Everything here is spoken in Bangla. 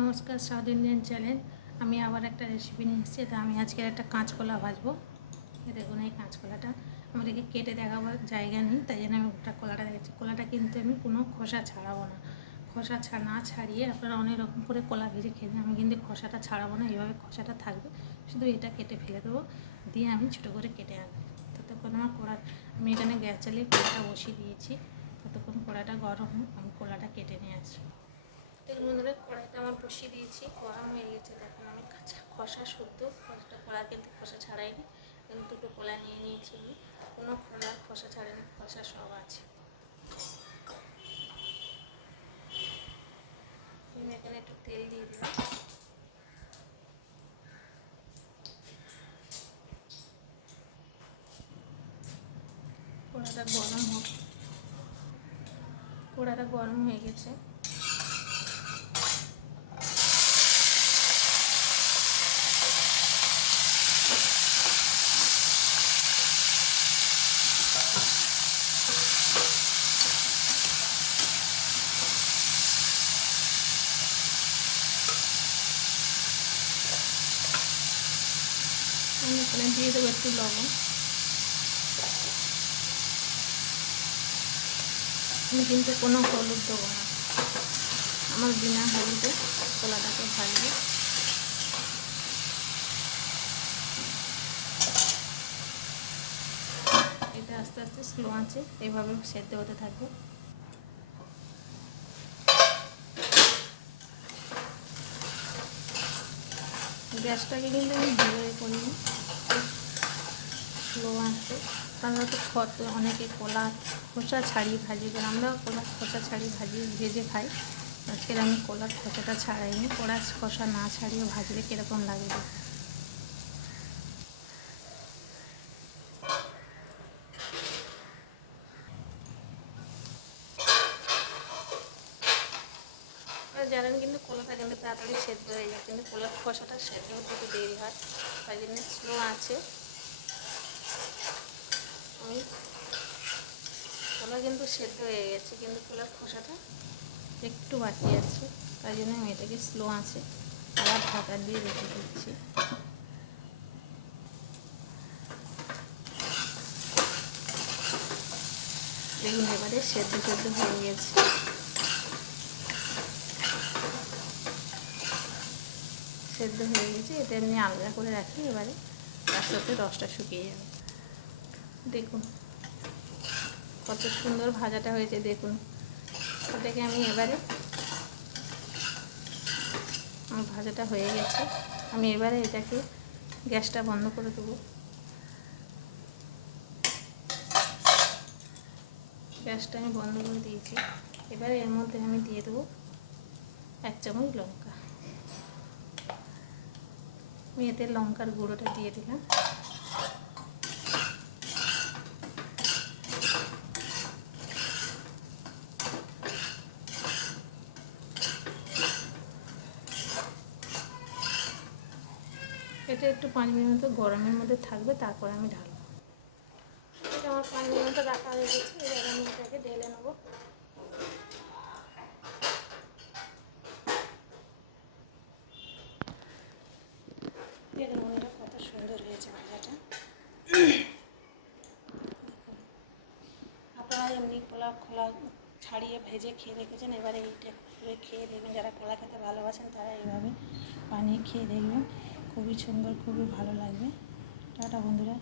নমস্কার, সাউথ ইন্ডিয়ান চ্যানেল। আমি আবার একটা রেসিপি নিয়ে এসেছি। তো আমি আজকে একটা কাঁচকলা ভাজবো। দেখুন, এই কাঁচকলাটা আমাদেরকে কেটে দেখাবার জায়গা নেই, তাই জন্য আমি ওটা কলাটা দেখাচ্ছি। কলাটা কিন্তু আমি কোনো খোসা ছাড়াবো না। খোসা না ছাড়িয়ে আপনারা অনেক রকম করে কলা ভেজে খেয়ে আমি কিন্তু খোসাটা ছাড়াবো না, এইভাবে খোসাটা থাকবে, শুধু এটা কেটে ফেলে দেবো, দিয়ে আমি ছোটো করে কেটে আনবো। ততক্ষণ আমার আমি এখানে গ্যাস চালিয়ে কড়াটা বসিয়ে দিয়েছি। ততক্ষণ কড়াটা গরম হোক, আমি কলাটা কেটে নিয়ে আসি। তেল বন্ধুরা, কড়াইটা আমার বসিয়ে দিয়েছি, গরম হয়ে গেছে। দেখুন, আমি খোসা শুদ্ধ কলা কিন্তু খোসা ছাড়াইনি। দুটো কলা নিয়ে নিয়েছি, আমি কোনো খোসা ছাড়াইনি, খোসা সব আছে। আমি এখানে একটু তেল দিয়ে দিলাম। কড়াটা গরম হয়ে গেছে। আমি এখানে দিয়ে দেবো একটু লবণ। আমি কিন্তু কোনো হলুদ দেবো না, আমার বিনা হলুদে কলাটাকে ভাজবো। এটা আস্তে আস্তে স্লো আছে, এইভাবে সেদ্ধ হতে থাকবে। গ্যাসটাকে কিন্তু আমি ধীরে করিনি, স্লো আছে। আমরা তো অনেকে কলা খোসা ছাড়িয়ে ভাজি করে, আমরাও কলার খোসা ছাড়িয়ে ভেজে খাই। আজকের আমি কলার খোসাটা ছাড়াইনি। কলার খোসা না ছাড়িয়ে ভাজলে কীরকম লাগবে। যারা কিন্তু কলাটা কিন্তু তাড়াতাড়ি সেদ্ধ হয়ে যায়, কিন্তু কলার খোসাটা সেদ্ধ হতে একটু দেরি হয়, তাই জন্য স্লো আছে। আমি কলা কিন্তু সেদ্ধ হয়ে গেছে, কিন্তু কলার খোসাটা একটু বাকি আছে, তাই জন্য আমি এটাকে স্লো আছে আবার ঢাকা দিয়ে রেখে দিচ্ছি। দেখুন, এবারে সেদ্ধ হয়ে গেছে। সেদ্ধ হয়ে গেছে, এটা এমনি আলাদা করে রাখি। এবারে তার সাথে রসটা শুকিয়ে যাবে। দেখুন কত সুন্দর ভাজাটা হয়েছে। দেখুন, এটাকে আমি এবারে, আমার ভাজাটা হয়ে গেছে, আমি এবারে এটাকে গ্যাসটা বন্ধ করে দেবো। গ্যাসটা আমি বন্ধ করে দিয়েছি। এবারে এর মধ্যে আমি দিয়ে দেবো 1 চামচ লঙ্কা। আমি এতে লঙ্কার গুঁড়োটা দিয়ে দিলাম। এটা একটু 5 মিনিট মতো গরমের মধ্যে থাকবে, তারপরে আমি ঢালবো। এটা আমার 5 মিনিট মতো রাখা হয়ে গেছে। এবার আমি এটাকে ঢেলে নেবো। দেখুন এটা কত সুন্দর হয়েছে ভাজাটা। আপনারা এমনি খোলা ছাড়িয়ে ভেজে খেয়ে রেখেছেন, এবারে এইটা করে খেয়ে দেখবেন। যারা কলা খেতে ভালোবাসেন তারা এইভাবে বানিয়ে খেয়ে দেখবেন, খুবই সুন্দর, খুবই ভালো লাগবে। টাটা বন্ধুরা।